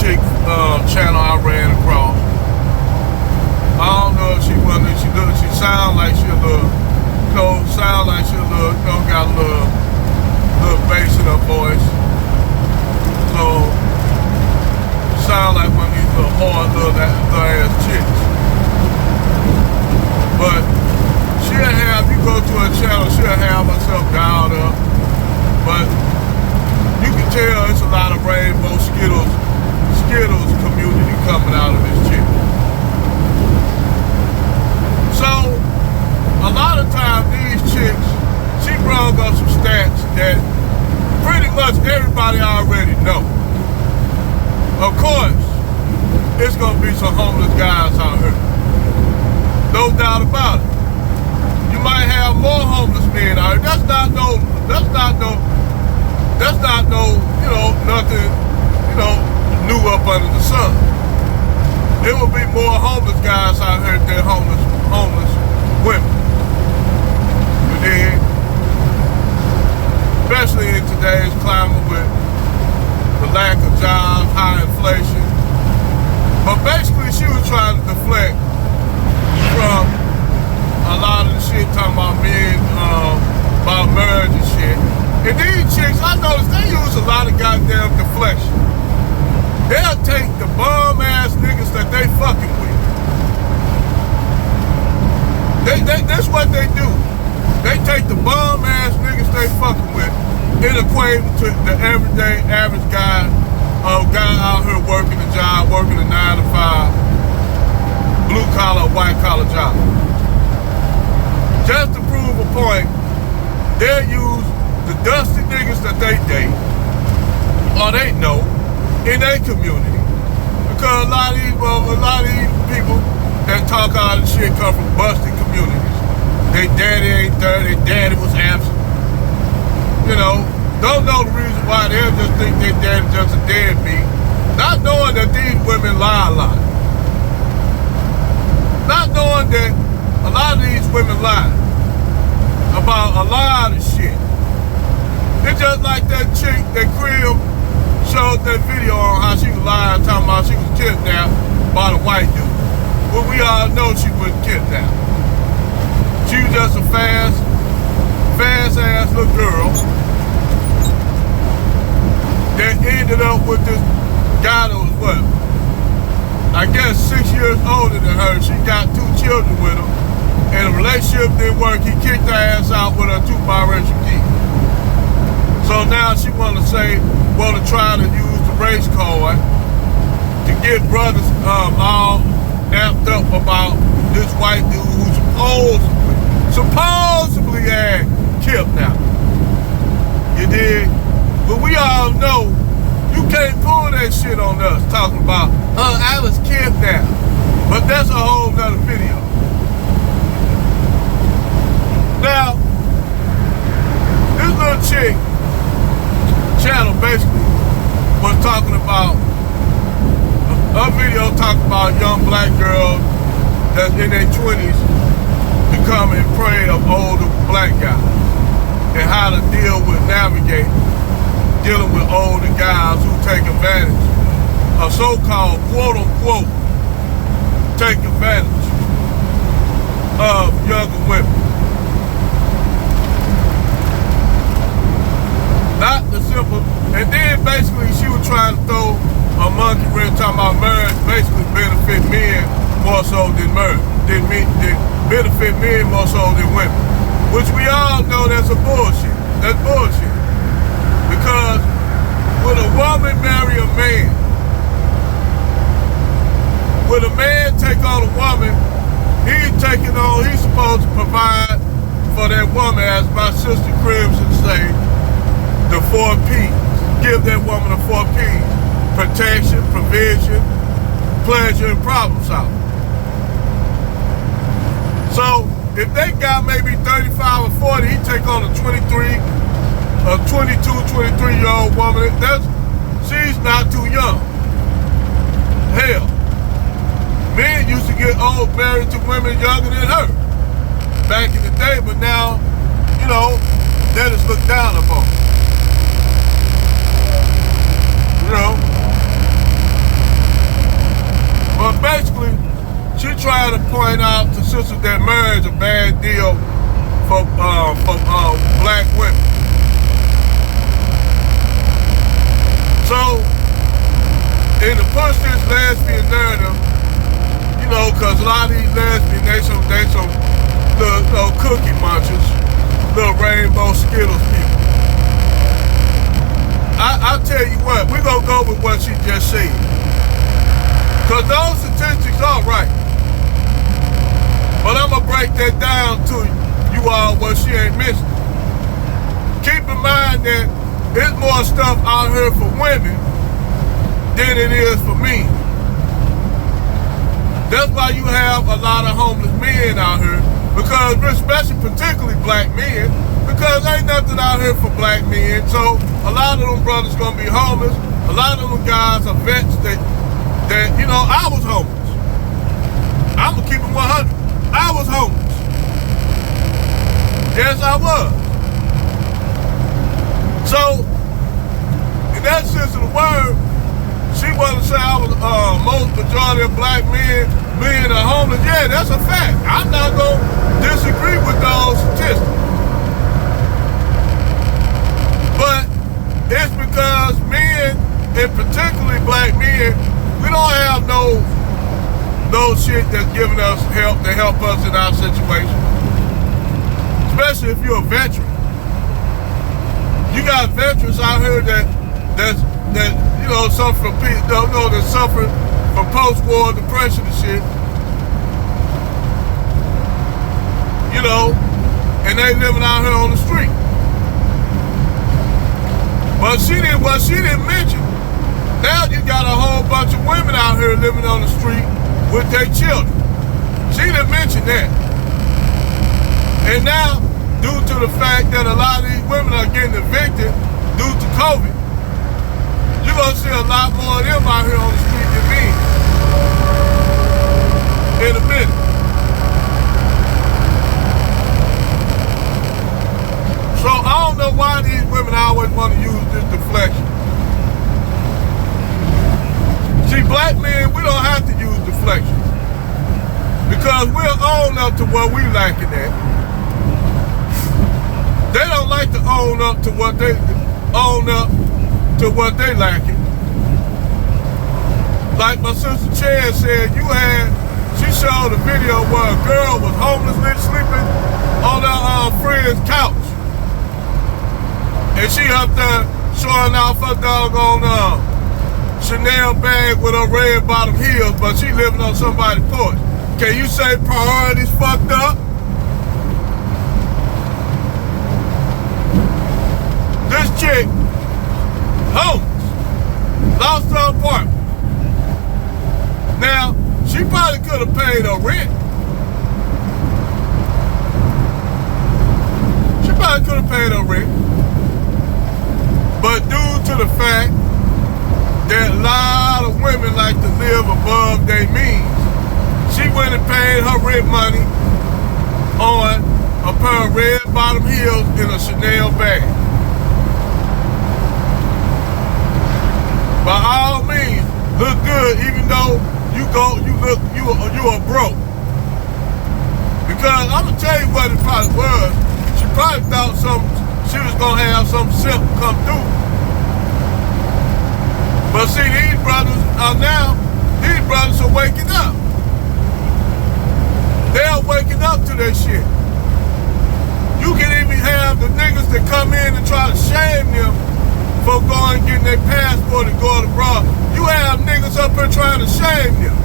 chick channel I ran across. I don't know if she wanted, she sound like she a little, got a little bass in her voice. So, sound like one of these little hard little ass chicks. But she'll have, you go to her channel, she'll have herself dialed up. But you can tell it's a lot of rainbow Skittles community coming out of this chick. So, a lot of times these chicks, she brought up some stats that pretty much everybody already know. Of course, it's gonna be some homeless guys out here. No doubt about it. You might have more homeless men out here. That's not no, nothing, new up under the sun. There will be more homeless guys out here than homeless women. You dig? Especially in today's climate with the lack of jobs, high inflation. But basically she was trying to deflect from a lot of the shit talking about men, about marriage and shit. And these chicks, I noticed they use a lot of goddamn deflection. They'll take the bum ass niggas that they fucking with. That's what they do. They take the bum ass niggas they fucking with and equate to the everyday average guy, guy out here working a job, working a 9 to 5, blue collar, white collar job. Just to prove a point, they'll use the dusty niggas that they date, or they know, in their community. Because a lot of these people that talk all this shit come from busted communities. Their daddy ain't there, their daddy was absent. Don't know the reason why. They'll just think their daddy's just a deadbeat. Not knowing that these women lie a lot. Not knowing that a lot of these women lie about a lot of shit. It's just like that chick that Crib showed that video on how she was lying, talking about she was kidnapped by the white dude. Well, we all know she wasn't kidnapped. She was just a fast ass little girl that ended up with this guy that was what? I guess 6 years older than her. She got 2 children with him. And the relationship didn't work. He kicked her ass out with her 2 biracial kids. So now she want to try to use the race card to get brothers all amped up about this white dude who supposedly had kidnapped. You dig? But we all know you can't pull that shit on us talking about, I was kidnapped. But that's a whole nother video. Now, this little chick channel basically was talking about, a video talking about young black girls that's in their 20s becoming prey of older black guys and how to dealing with older guys who take advantage of so-called quote-unquote take advantage of younger women. Not the simple, and then basically she was trying to throw a monkey wrench talking about marriage basically benefit men more so than marriage, benefit men more so than women. Which we all know that's a bullshit. That's bullshit. Because when a woman marry a man, when a man take on a woman, he's supposed to provide for that woman, as my sister Cribs would say, the 4 P's. Give that woman the 4 P's. Protection, provision, pleasure, and problem solving. So, if they got maybe 35 or 40, he take on a 23 year-old woman. She's not too young. Hell, men used to get old married to women younger than her back in the day, but now, that is looked down upon. point out to sisters that marriage a bad deal for black women. So, in the push this lesbian narrative, you know, because a lot of these lesbians, they some little cookie munchers, little rainbow Skittles people. I'll tell you what, we're going to go with what she just said. Because those statistics are right. But I'm going to break that down to you all what she ain't missing. Keep in mind that there's more stuff out here for women than it is for men. That's why you have a lot of homeless men out here, because especially particularly black men, because ain't nothing out here for black men. So a lot of them brothers gonna be homeless. A lot of them guys are vets that you know, I was homeless. I'm gonna keep it 100. I was homeless. Yes, I was. So, in that sense of the word, she wanted to say I was most majority of black men are homeless. Yeah, that's a fact. I'm not going to disagree with those statistics. But it's because men, and particularly black men, we don't have no shit that's giving us help to help us in our situation. Especially if you're a veteran. You got veterans out here that you know suffer that suffer from post-war depression and shit. You know, and they living out here on the street. But what she didn't mention, now you got a whole bunch of women out here living on the street with their children. She didn't mention that. And now, due to the fact that a lot of these women are getting evicted due to COVID, you're going to see a lot more of them out here on the street than me in a minute. So I don't know why these women always want to use this deflection. See, black men, we don't have to use deflection because we'll own up to what we lacking at. They don't like to own up to what they lacking. Like my sister Chad said, she showed a video where a girl was homelessly sleeping on her friend's couch. And she up there showing off her doggone Chanel bag with her red bottom heels, but she living on somebody's porch. Can you say priorities fucked up? This chick, homeless, lost her apartment. Now, she probably could have paid her rent. She probably could have paid her rent. But due to the fact that a lot of women like to live above their means, she went and paid her rent money on a pair of red bottom heels in a Chanel bag. By all means, look good, even though you are broke. Because I'm gonna tell you what it probably was. She probably thought she was gonna have some simple come through. But see, these brothers are waking up. They're waking up to that shit. You can even have the niggas that come in and try to shame them for going and getting their passport and going abroad. You have niggas up here trying to shame them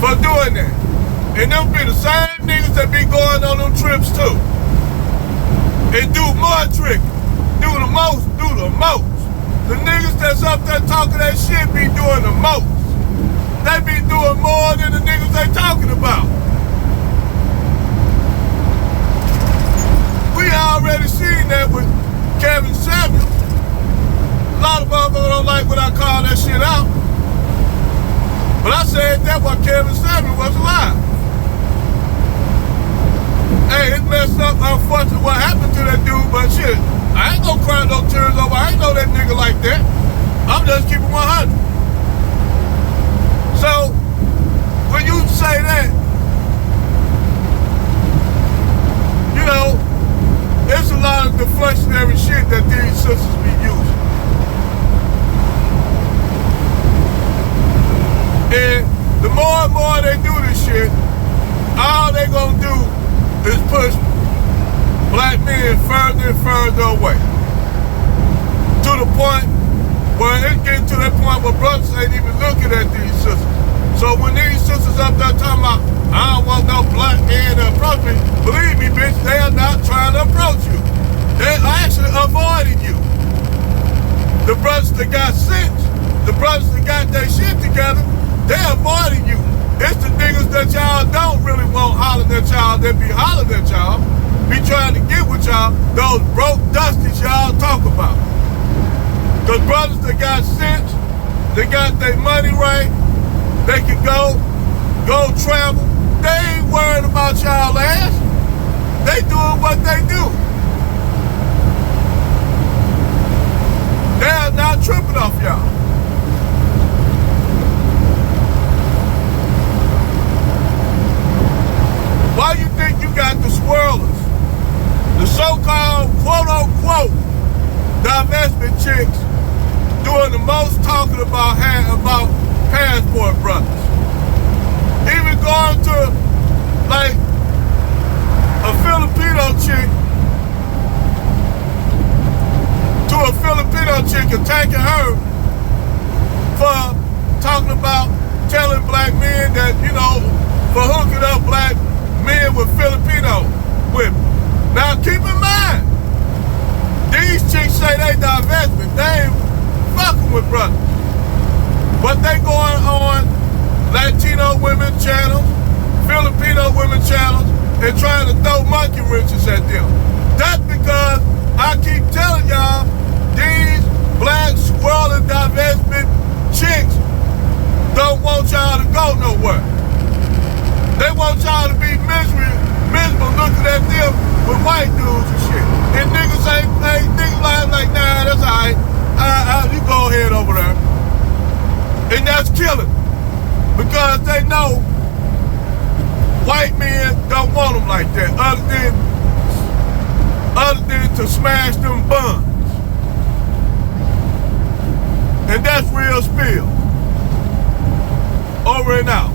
for doing that. And them be the same niggas that be going on them trips too. And do more tricking. Do the most. The niggas that's up there talking that shit be doing the most. They be doing more than the niggas they talking about. We already seen that with Kevin Samuels. A lot of motherfuckers don't like when I call that shit out. But I said that while Kevin Samuels was alive. Hey, it's messed up, unfortunately, what happened to that dude, but shit, I ain't gonna cry no tears over. I ain't know that nigga like that. I'm just keeping 100. So, when you say that, more they do this shit, all they gonna do is push black men further and further away. To the point where it's getting to that point where brothers ain't even looking at these sisters. So when these sisters up there talking about, I don't want no black man to approach me, believe me, bitch, they are not trying to approach you. They're actually avoiding you. The brothers that got sense, the brothers that got their shit together, they're avoiding you. It's the niggas that y'all don't really want hollering at y'all, that be hollering at y'all, be trying to get with y'all, those broke dusties y'all talk about. Because brothers that got sense, they got their money right, they can go travel. They ain't worried about y'all ass. They doing what they do. They're not tripping off y'all. Why you think you got the swirlers, the so-called quote-unquote divestment chicks doing the most talking about passport brothers? Even going to like a Filipino chick, attacking her for talking about telling black men that, you know, for hooking up black men with Filipino women. Now keep in mind, these chicks say they divestment, they ain't fucking with brothers. But they going on Latino women channels, Filipino women channels, and trying to throw monkey wrenches at them. That's because I keep telling y'all, these black swirling divestment chicks don't want y'all to go nowhere. They want y'all to be miserable looking at them with white dudes and shit. And niggas niggas like, nah, that's all right. You go ahead over there. And that's killing. Because they know white men don't want them like that, other than to smash them buns. And that's real spill. Over and out.